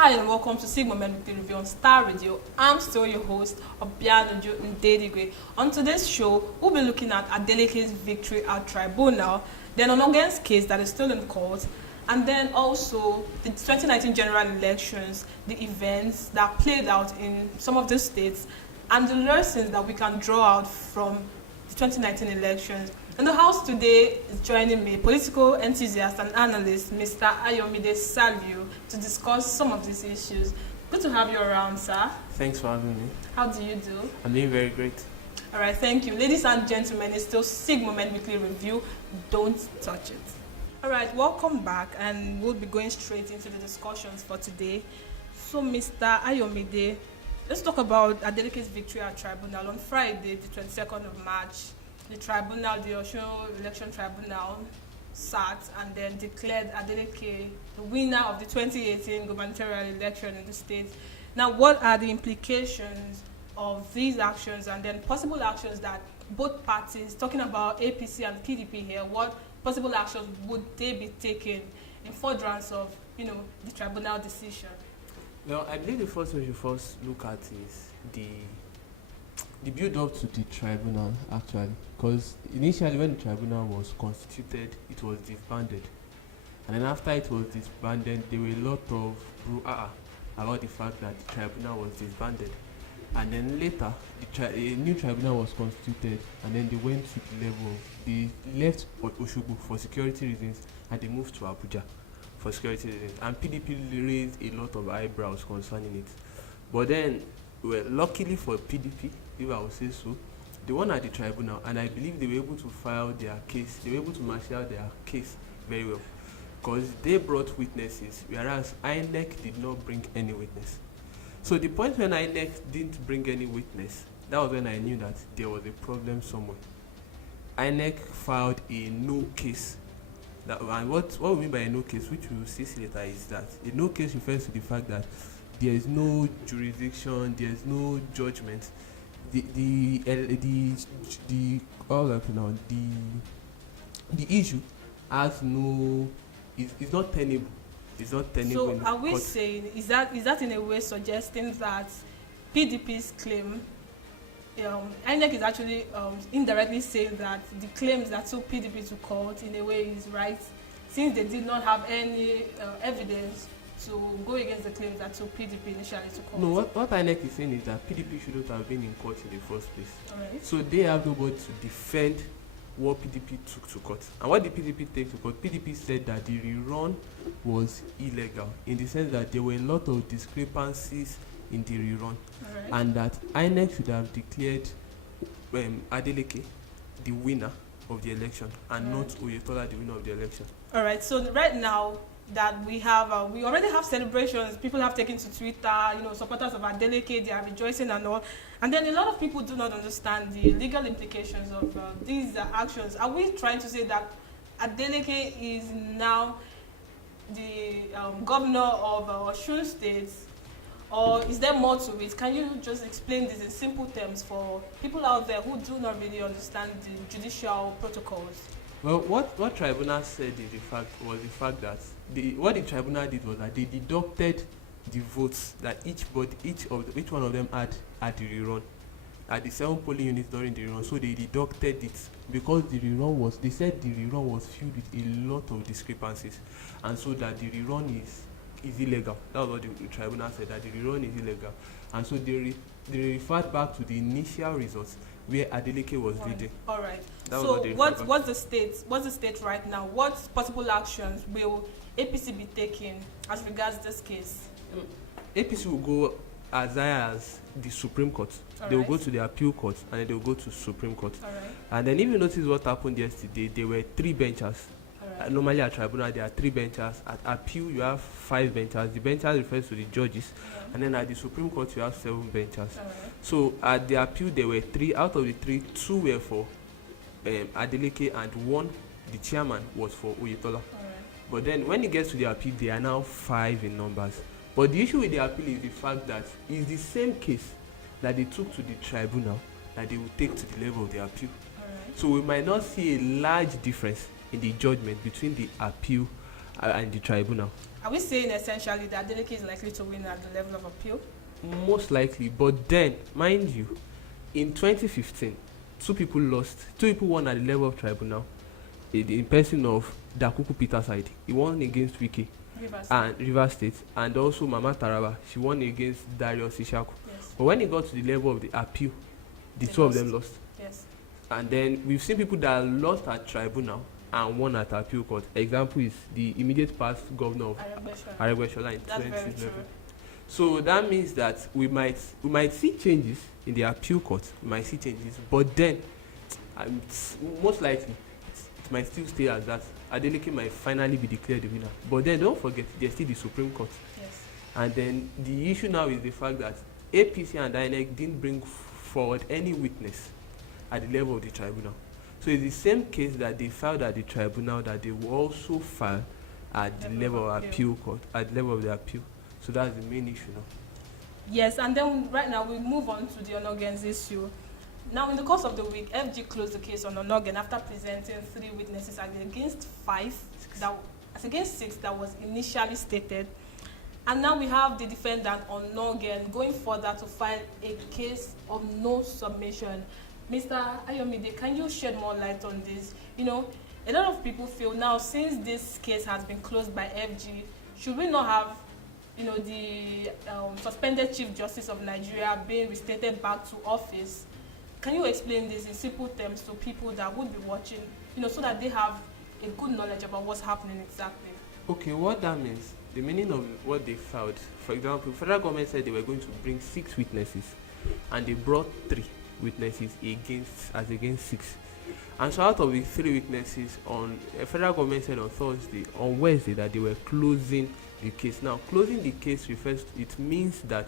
Hi and welcome to SIG-MOMENT with the review on Star Radio. I'm still your host, Onnoghen and FG. On today's show, we'll be looking at Adeleke's victory at Tribunal, then Onnoghen's case that is still in court, and then also the 2019 general elections, the events that played out in some of the states, and the lessons that we can draw out from the 2019 elections. In the house today is joining me, political enthusiast and analyst, Mr. Ayomide Salvio, to discuss some of these issues. Good to have you around, sir. Thanks for having me. How do you do? I'm doing very great. All right, thank you. Ladies and gentlemen, it's still SIG-MOMENT Weekly Review. Don't touch it. All right, welcome back, and we'll be going straight into the discussions for today. So, Mr. Ayomide, let's talk about Adeleke's victory at Tribunal. On Friday, the 22nd of March, the Tribunal, the Onnoghen Election Tribunal, sat and then declared Adeleke the winner of the 2018 gubernatorial election in the state. Now, what are the implications of these actions and then possible actions that both parties, talking about APC and PDP here, what possible actions would they be taking in furtherance of, the Tribunal decision? Well, I believe the first thing you first look at is the build-up to the tribunal, actually, because initially when the tribunal was constituted, it was disbanded, and then after it was disbanded, there were a lot of brouhaha about the fact that the tribunal was disbanded, and then later a new tribunal was constituted, and then they went to the level of, they left Osogbo for security reasons, and they moved to Abuja for security reasons, and PDP raised a lot of eyebrows concerning it. But then, well, luckily for PDP, if I would say so, they won at the tribunal, and I believe they were able to file their case, they were able to marshal their case very well, because they brought witnesses, whereas INEC did not bring any witness. So the point when INEC didn't bring any witness, that was when I knew that there was a problem somewhere. INEC filed a no case. And what we mean by a no case, which we will see later, is that a no case refers to the fact that there is no jurisdiction, there is no judgment. The issue has no, it's not tenable. It's not tenable. So are we saying, is that in a way suggesting that PDP's claim, INEC is actually indirectly saying that the claims that took PDP to court in a way is right, since they did not have any evidence to go against the claims that took PDP initially to court? No, what INEC is saying is that PDP shouldn't have been in court in the first place. Right. So they have nobody to defend what PDP took to court. And what did PDP take to court? PDP said that the rerun was illegal, in the sense that there were a lot of discrepancies in the rerun, right, and that INEC should have declared Adeleke the winner of the election, and not Oyetola the winner of the election. All right, so right now that we have, we already have celebrations, people have taken to Twitter, supporters of Adeleke, they are rejoicing and all, and then a lot of people do not understand the legal implications of these actions. Are we trying to say that Adeleke is now the governor of Osun State, or is there more to it? Can you just explain this in simple terms for people out there who do not really understand the judicial protocols? Well, what tribunal said is the fact that what the tribunal did was that they deducted the votes that each one of them had at the rerun, at the 7 polling units during the rerun. So they deducted it because they said the rerun was filled with a lot of discrepancies, and so that the rerun is illegal. That was what the tribunal said, that the rerun is illegal, and so they referred back to the initial results where Adeleke was leading. All right. So what's the state right now? What possible actions will APC be taking as regards this case? APC will go as high as the Supreme Court. They will go to the appeal court, and then they will go to Supreme Court. All right. And then if you notice what happened yesterday, there were 3 benches. Right. Normally at tribunal there are 3 benches. At appeal you have 5 benches. The benches refers to the judges, and then at the Supreme Court you have 7 benches. Right. So at the appeal there were 3. Out of the 3, 2 were for Adeleke, and 1, the chairman, was for Oyetola. Right. But then when it gets to the appeal, they are now 5 in numbers. But the issue with the appeal is the fact that it's the same case that they took to the tribunal that they will take to the level of the appeal. Right. So we might not see a large difference in the judgment between the appeal and the tribunal. Are we saying essentially that Adeleke is likely to win at the level of appeal? Most likely, but then, mind you, in 2015, two people won at the level of tribunal, in person of Dakuku Peter side. He won against Wiki and River State, and also Mama Taraba, she won against Darius Ishaku. Yes. But when it got to the level of the appeal, the two of them lost. Yes. And then we've seen people that lost at tribunal and won at appeal court. Example is the immediate past governor of Aregbesola in 2011. So that means that we might see changes in the appeal court. We might see changes, but then most likely it might still stay as that. Adeleke might finally be declared the winner. But then don't forget, there's still the Supreme Court. Yes. And then the issue now is the fact that APC and INEC didn't bring forward any witness at the level of the tribunal. So it's the same case that they filed at the tribunal that they will also file at the level of appeal court, at the level of the appeal. So that's the main issue now. Yes, and then right now we move on to the Onnoghen's issue. Now, in the course of the week, FG closed the case on Onnoghen after presenting 3 witnesses against 6 that was initially stated. And now we have the defendant Onnoghen going further to file a case of no submission. Mr. Ayomide, can you shed more light on this? You know, a lot of people feel now, since this case has been closed by FG, should we not have, you know, the suspended Chief Justice of Nigeria being restated back to office? Can you explain this in simple terms to people that would be watching, you know, so that they have a good knowledge about what's happening exactly? Okay, what that means, the meaning of what they filed, for example, federal government said they were going to bring 6 witnesses, and they brought 3 witnesses against 6. And so out of the 3 witnesses, federal government said on Wednesday, that they were closing the case. Now, closing the case it means that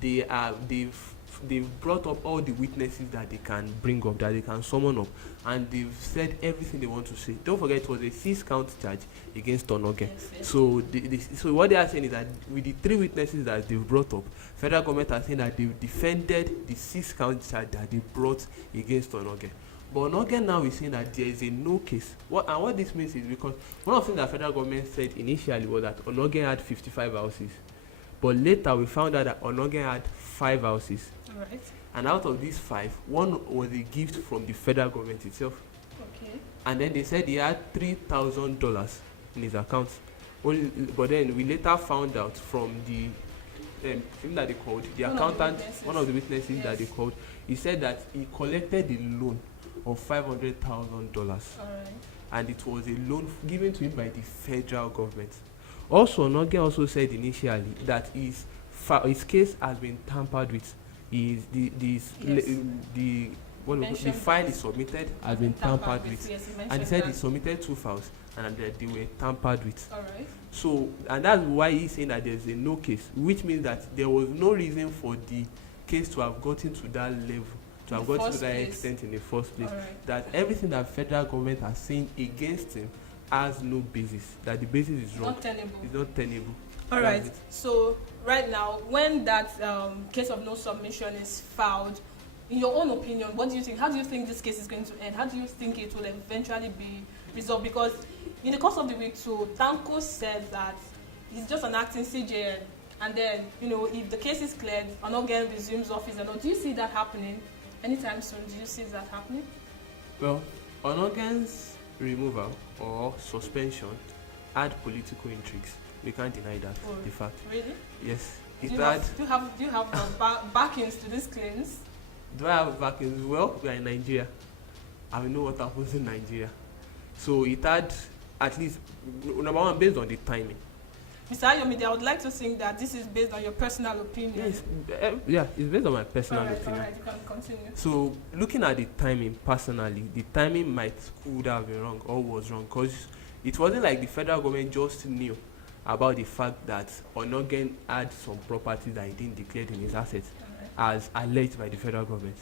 they've brought up all the witnesses that they can bring up, that they can summon up, and they've said everything they want to say. Don't forget, it was a 6-count charge against Onnoghen. Yes. So what they are saying is that with the 3 witnesses that they've brought up, federal government are saying that they've defended the 6-count charge that they brought against Onnoghen. But Onnoghen now is saying that there is a no case. What this means is because one of the things that federal government said initially was that Onnoghen had 55 houses. But later we found out that Onnoghen had 5 houses. Right. And out of these 5, 1 was a gift from the federal government itself. Okay. And then they said he had $3,000 in his account. But then we later found out from the thing that they called, the accountant, one of the witnesses, yes, that they called, he said that he collected a loan of $500,000. Right. And it was a loan given to him by the federal government. Also, Onnoghen also said initially that his case has been tampered with. The file is submitted has been tampered with. Yes, and he said he submitted 2 files and that they were tampered with. All right. So, and that's why he's saying that there's a no case, which means that there was no reason for the case to have gotten to that level, to have gotten to that extent in the first place. Right. That everything that federal government has saying against him has no basis, that the basis is wrong. It's not tenable. All right. So right now, when that case of no submission is filed, in your own opinion, what do you think? How do you think this case is going to end? How do you think it will eventually be resolved? Because in the course of the week too, Tanko said that he's just an acting CJN, and then, you know, if the case is cleared, Onnoghen resumes office. And all. Do you see that happening anytime soon? Do you see that happening? Well, Onnoghen's removal or suspension had political intrigues. We can't deny that. Oh, the fact. Really? Yes. Do you have backings to these claims? Do I have backings? Well, we are in Nigeria, and we know what happens in Nigeria. So it had, at least, number one, based on the timing. Mr. Ayomide, I would like to think that this is based on your personal opinion. Yes, it's based on my personal opinion. All right, you can continue. So, looking at the timing personally, the timing could have been wrong or was wrong, because it wasn't like the federal government just knew about the fact that Onnoghen had some property that he didn't declare in his assets, as alleged by the federal government.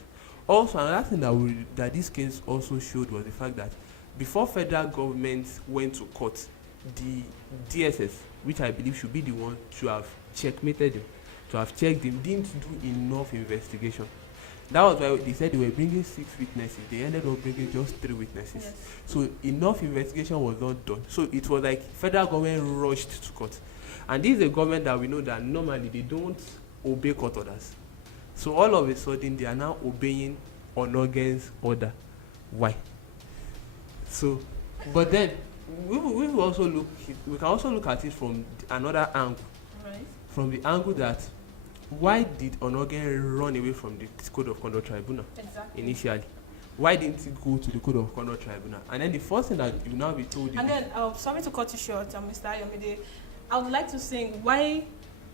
Also, another thing that this case also showed was the fact that before federal government went to court, the DSS, which I believe should be the one to have checkmated him, to have checked him, didn't do enough investigation. That was why they said they were bringing 6 witnesses. They ended up bringing just 3 witnesses. Yes. So enough investigation was not done. So it was like federal government rushed to court. And this is a government that we know that normally they don't obey court orders. So all of a sudden they are now obeying Onnoghen's order. Why? So, but then we will also we can also look at it from another angle. Right. From the angle that why did Onnoghen run away from the Code of Conduct Tribunal initially? Why didn't he go to the Code of Conduct Tribunal? And then the first thing that you will now be told is... And then, sorry to cut you short, Mr. Ayomide, I would like to think, why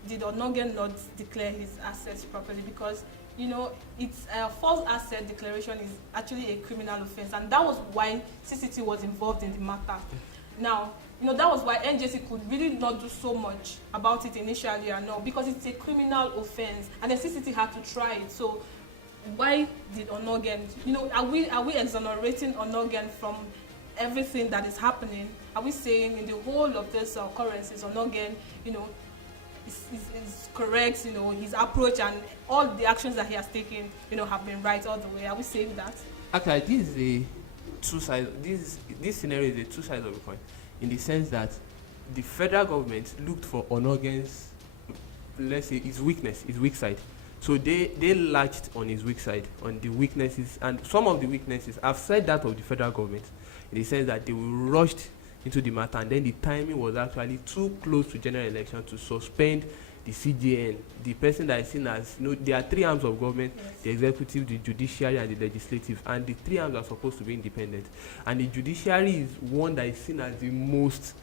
did Onnoghen not declare his assets properly? Because, you know, it's a false asset declaration is actually a criminal offense, and that was why CCT was involved in the matter. Now, you know, that was why NJC could really not do so much about it initially and all, because it's a criminal offense, and the CCT had to try it. So why did Onnoghen, you know, are we exonerating Onnoghen from everything that is happening? Are we saying in the whole of this occurrences, Onnoghen, you know, is correct, you know, his approach and all the actions that he has taken, you know, have been right all the way? Are we saying that? Actually, this is a two sides. This scenario is a two sides of the coin, in the sense that the federal government looked for Onnoghen's, let's say, his weakness, his weak side. So they latched on his weak side, on the weaknesses, and some of the weaknesses, I've said that of the federal government, in the sense that they were rushed into the matter, and then the timing was actually too close to general election to suspend the CJN, the person that is seen as, you know, there are 3 arms of government, yes, the executive, the judiciary, and the legislative, and the 3 arms are supposed to be independent. And the judiciary is one that is seen as the most,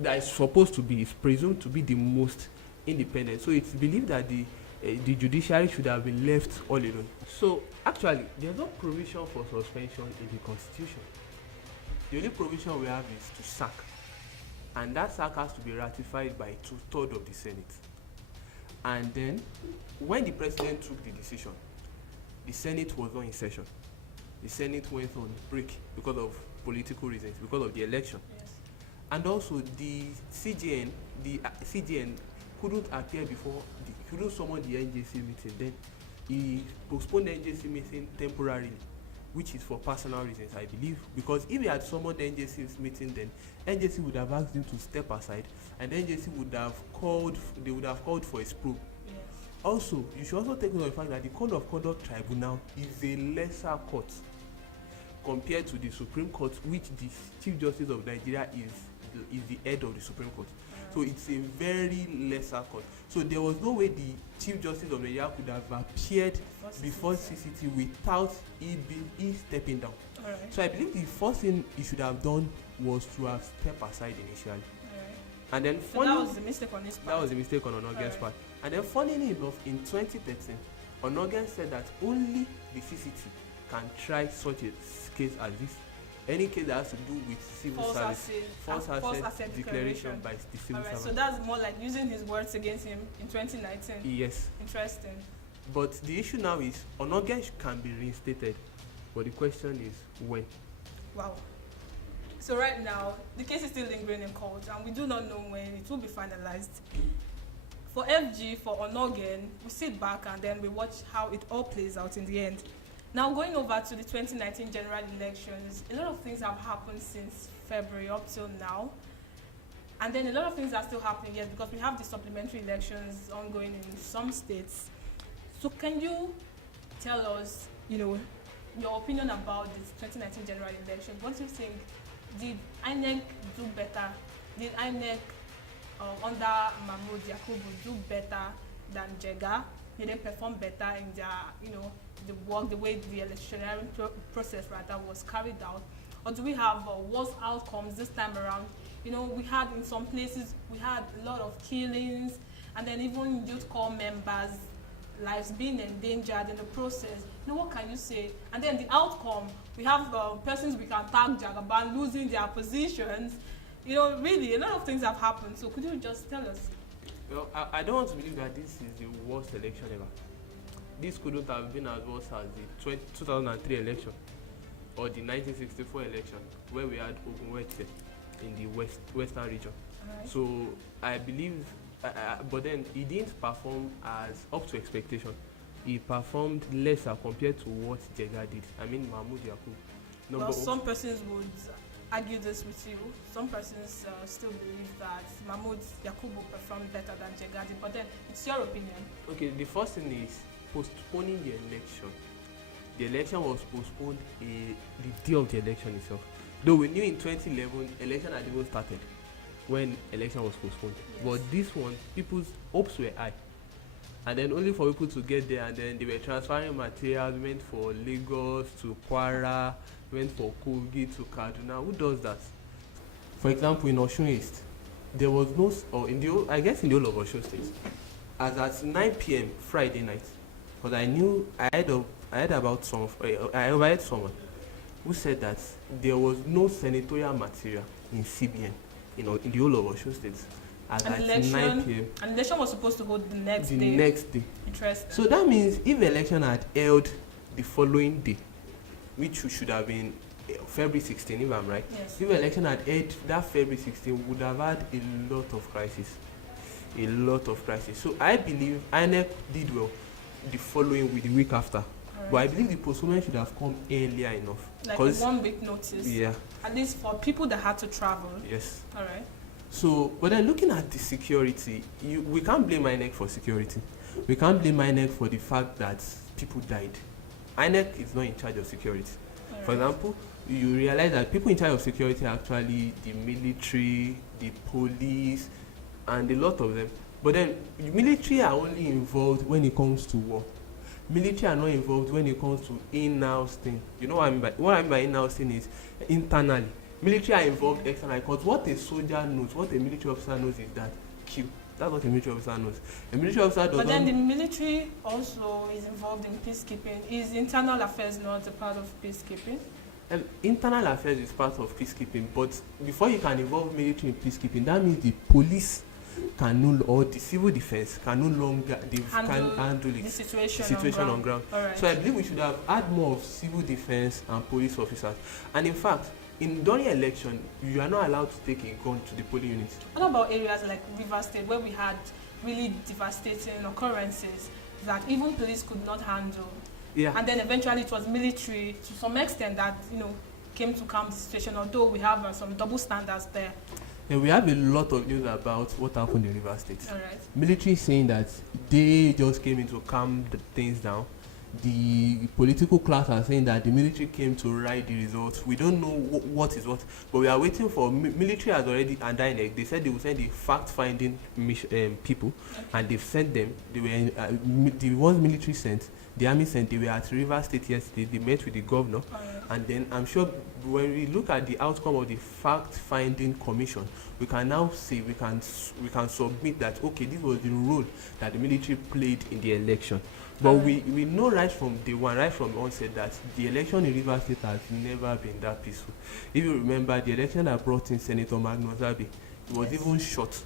that is supposed to be, is presumed to be the most independent. So it's believed that the judiciary should have been left all alone. So actually, there's no provision for suspension in the constitution. The only provision we have is to sack, and that sack has to be ratified by 2/3 of the Senate. And then, when the president took the decision, the Senate was not in session. The Senate went on break because of political reasons, because of the election. Yes. And also, the CJN couldn't appear before, couldn't summon the NJC meeting. Then he postponed the NJC meeting temporarily, which is for personal reasons, I believe. Because if he had summoned the NJC's meeting, then NJC would have asked him to step aside, and the NJC would have called, they would have called for a probe. Yes. Also, you should also take note of the fact that the Code of Conduct Tribunal is a lesser court compared to the Supreme Court, which the Chief Justice of Nigeria is the head of the Supreme Court. So it's a very lesser court. So there was no way the Chief Justice of Nigeria could have appeared before CCT without he stepping down. Right. So I believe the first thing he should have done was to have stepped aside initially. Right. And then so that was the mistake on his part. That was a mistake on Onnoghen's part. And then funnily enough, in 2013, Onnoghen said that only the CCT can try such a case as this. Any case that has to do with civil service, false asset declaration by the civil service. So that's more like using his words against him in 2019. Yes. Interesting. But the issue now is Onnoghen can be reinstated, but the question is when. Wow. So right now, the case is still lingering in court, and we do not know when it will be finalized. For FG, for Onnoghen, we sit back and then we watch how it all plays out in the end. Now, going over to the 2019 general elections, a lot of things have happened since February up till now. And then a lot of things are still happening yet because we have the supplementary elections ongoing in some states. So can you tell us, you know, your opinion about this 2019 general elections? What do you think? Did INEC do better? Did INEC under Mahmoud Yakubu do better than Jega? Did they perform better in their, you know, the work, the way the electioneering process rather was carried out? Or do we have worse outcomes this time around? You know, we had in some places, we had a lot of killings, and then even youth corps members' lives being endangered in the process. You know, what can you say? And then the outcome, we have persons we can tag Jagaban losing their positions. You know, really, a lot of things have happened. So could you just tell us? Well, I don't want to believe that this is the worst election ever. This couldn't have been as worse as the 2003 election or the 1964 election, where we had Ogunwete in the western region. Right. So I believe, but then he didn't perform as up to expectation. he performed lesser compared to what Jega did. I mean, Mahmoud Yakub. Well, some persons would argue this with you. Some persons still believe that Mahmoud Yakubu performed better than Jega did. But then, it's your opinion. Okay, the first thing is postponing the election. The election was postponed the day of the election itself. Though we knew in 2011, election had even started when election was postponed. Yes. But this one, people's hopes were high. And then only for people to get there, and then they were transferring materials, went for Lagos to Kwara, went for Kogi to Kaduna. Who does that? For example, in Osun East, there was no, or in the whole, I guess in the whole of Osun State, as at 9 p.m. Friday night, because I heard about I overheard someone who said that there was no senatorial material in CBN, in the whole of Osun State. As at 9 p.m. And the election was supposed to hold the next day. The next day. Interesting. So that means if the election had held the following day, which should have been February 16, if I'm right, yes. If the election had held that February 16, we would have had a lot of crisis. A lot of crisis. So I believe INEC did well the following week, the week after. Right. But I believe the postponement should have come earlier enough. Like 1 week notice. Yeah. At least for people that had to travel. Yes. All right. So, but then looking at the security, we can't blame INEC for security. We can't blame INEC for the fact that people died. INEC is not in charge of security. Right. For example, you realize that people in charge of security are actually the military, the police, and a lot of them. But then, the military are only involved when it comes to war. Military are not involved when it comes to in-house thing. You know what I mean by in-house thing is internally. Military are involved externally, because what a soldier knows, what a military officer knows is that kill. That's what a military officer knows. A military officer doesn't. But then the military also is involved in peacekeeping. Is internal affairs not a part of peacekeeping? Internal affairs is part of peacekeeping, but before you can involve military in peacekeeping, that means the police or the civil defense can no longer handle the situation on ground. Right. So I believe we should have had more of civil defense and police officers. And in fact, during election, you are not allowed to take a gun to the polling unit. What about areas like River State, where we had really devastating occurrences that even police could not handle? Yeah. And then eventually it was military to some extent that came to calm the situation, although we have some double standards there. Yeah, we have a lot of news about what happened in River State. All right. Military saying that they just came in to calm the things down. The political class are saying that the military came to write the results. We don't know what is what, but we are waiting for military has already and INEC. They said they will send the fact-finding people, okay. And they've sent them. They were the ones military sent. The army sent. They were at River State yesterday. They met with the governor, and then I'm sure when we look at the outcome of the fact-finding commission, we can now say we can submit that okay, this was the role that the military played in the election. But we know right from day one, right from the onset, that the election in River State has never been that peaceful. If you remember, the election that brought in Senator Magnus Abbey, it was even shot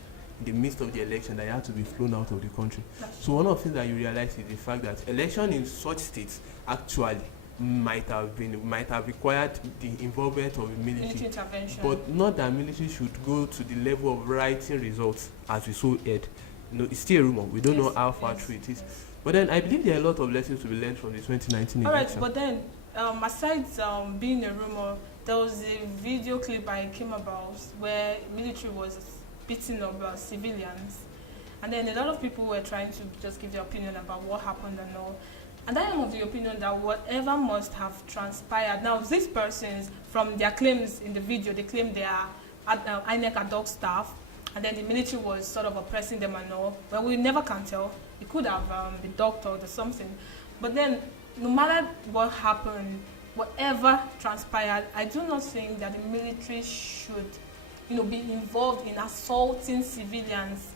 in the midst of the election that he had to be flown out of the country. So one of the things that you realize is the fact that election in such states actually might have required the involvement of the military intervention. But not that military should go to the level of writing results as we saw it. It's still a rumor. We don't know how far true it is. But then I believe there are a lot of lessons to be learned from the 2019 election. All right, but then aside being a rumor, there was a video clip I came about where military was beating up civilians, and then a lot of people were trying to just give their opinion about what happened and all. And I am of the opinion that whatever must have transpired. Now, these persons, from their claims in the video, they claim they are INEC ad hoc staff, and then the military was sort of oppressing them and all. Well, we never can tell. It could have been doctored or something. But then, no matter what happened, whatever transpired, I do not think that the military should, be involved in assaulting civilians.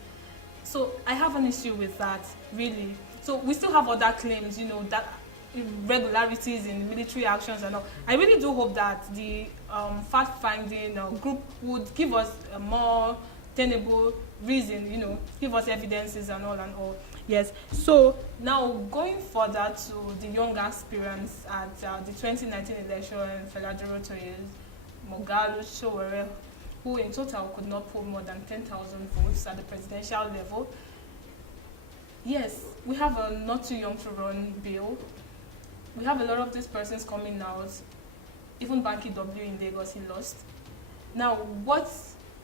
So I have an issue with that, really. So we still have other claims, that irregularities in military actions and all. I really do hope that the fact-finding group would give us a more tenable reason, give us evidences and all. Yes. So now going further to the young aspirants at the 2019 election, Federal Mogalo Showere, who in total could not poll more than 10,000 votes at the presidential level. yes, we have a not too young to run bill. We have a lot of these persons coming out. Even Banky W in Lagos, he lost. Now, what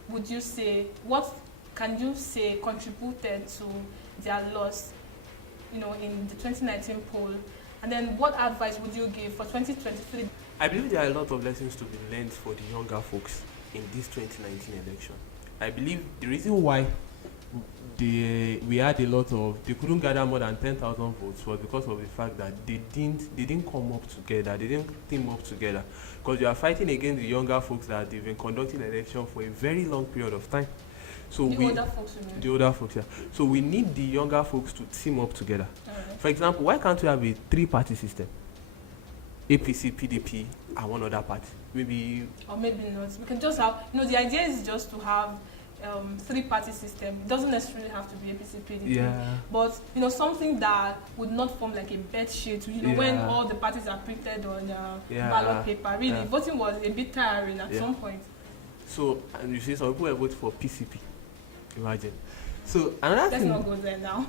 would you say, what can you say contributed to their loss, in the 2019 poll? And then what advice would you give for 2023? I believe there are a lot of lessons to be learned for the younger folks in this 2019 election. I believe the reason why we had they couldn't gather more than 10,000 votes was because of the fact that they didn't come up together, they didn't team up together, because you are fighting against the younger folks that they've been conducting election for a very long period of time. So the older folks, yeah. So we need the younger folks to team up together. Right. For example, why can't we have a 3-party system? APC, PDP, and one other party. Maybe. Or maybe not. We can just have, the idea is just to have 3-party system. It doesn't necessarily have to be APC, PDP. Yeah. But, something that would not form like a bed sheet, when all the parties are printed on ballot paper. Really, voting was a bit tiring at some point. So, and you see some people vote for PCP. Imagine. So, another Let's thing. not go there now.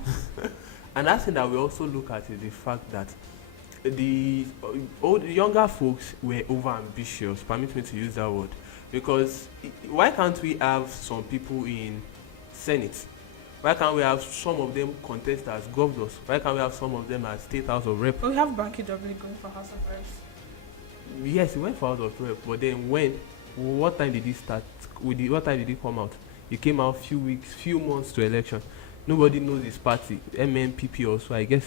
Another thing that we also look at is the fact that the younger folks were over ambitious, permit me to use that word, because why can't we have some people in Senate? Why can't we have some of them contest as governors? Why can't we have some of them as State House of Rep? But we have Banky W going for House of Reps. Yes, he went for House of Rep, but then what time did he start? What time did he come out? He came out few months to election. Nobody knows his party, MNPP also, I guess.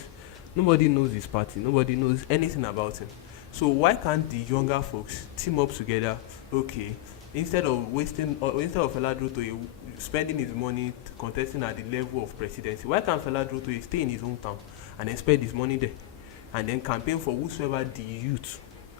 Nobody knows his party. Nobody knows anything about him. So why can't the younger folks team up together? Okay, instead of Fela Durotoye spending his money contesting at the level of presidency, why can't Fela Durotoye stay in his hometown and then spend his money there and then campaign for whosoever the youth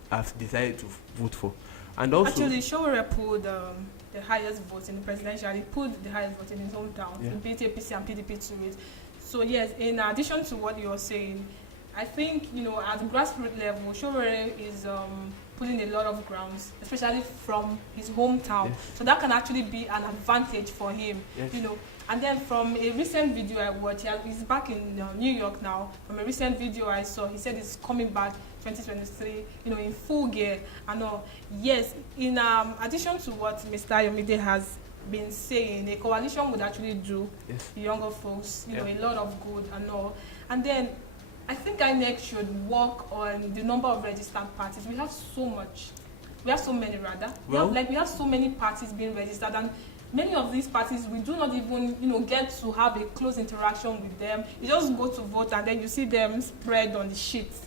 have decided to vote for? And also, actually, Showore pulled the highest vote in the presidential. He pulled the highest vote in his hometown. He beat APC and PDP to it. So yes, in addition to what you're saying, I think at the grassroots level, Showore is putting a lot of grounds, especially from his hometown. Yes. So that can actually be an advantage for him. Yes. And then from a recent video I watched, he's back in New York now. From a recent video I saw, he said he's coming back 2023, in full gear and all. Yes, in addition to what Mr. Ayomide has been saying, a coalition would actually do the younger folks, a lot of good and all. And then I think INEC should work on the number of registered parties. We have so much. We have so many rather. We have so many parties being registered, and many of these parties, we do not even, get to have a close interaction with them. You just go to vote and then you see them spread on the sheets.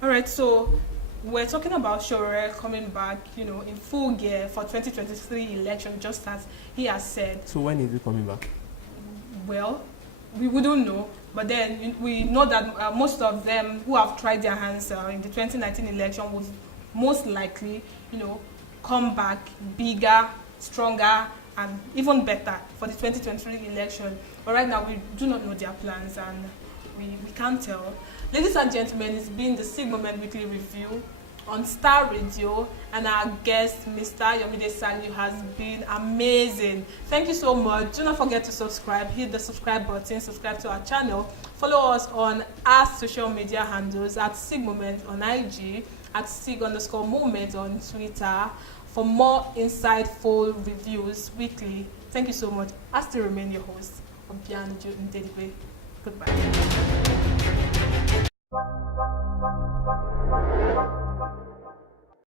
All right, so we're talking about Showore coming back, in full gear for 2023 election, just as he has said. So when is he coming back? Well, we wouldn't know, but then we know that most of them who have tried their hands in the 2019 election would most likely, come back bigger, stronger, and even better for the 2023 election. But right now, we do not know their plans, and we can't tell. Ladies and gentlemen, it's been the SIG-MOMENT Weekly Review on Star Radio, and our guest, Mr. Ayomide Saliu, has been amazing. Thank you so much. Do not forget to subscribe. Hit the subscribe button, subscribe to our channel. Follow us on our social media handles at SIG-MOMENT on IG, at SIG_moment on Twitter, for more insightful reviews weekly. Thank you so much. I still remain your host, Obianjo Ndedibe. Goodbye.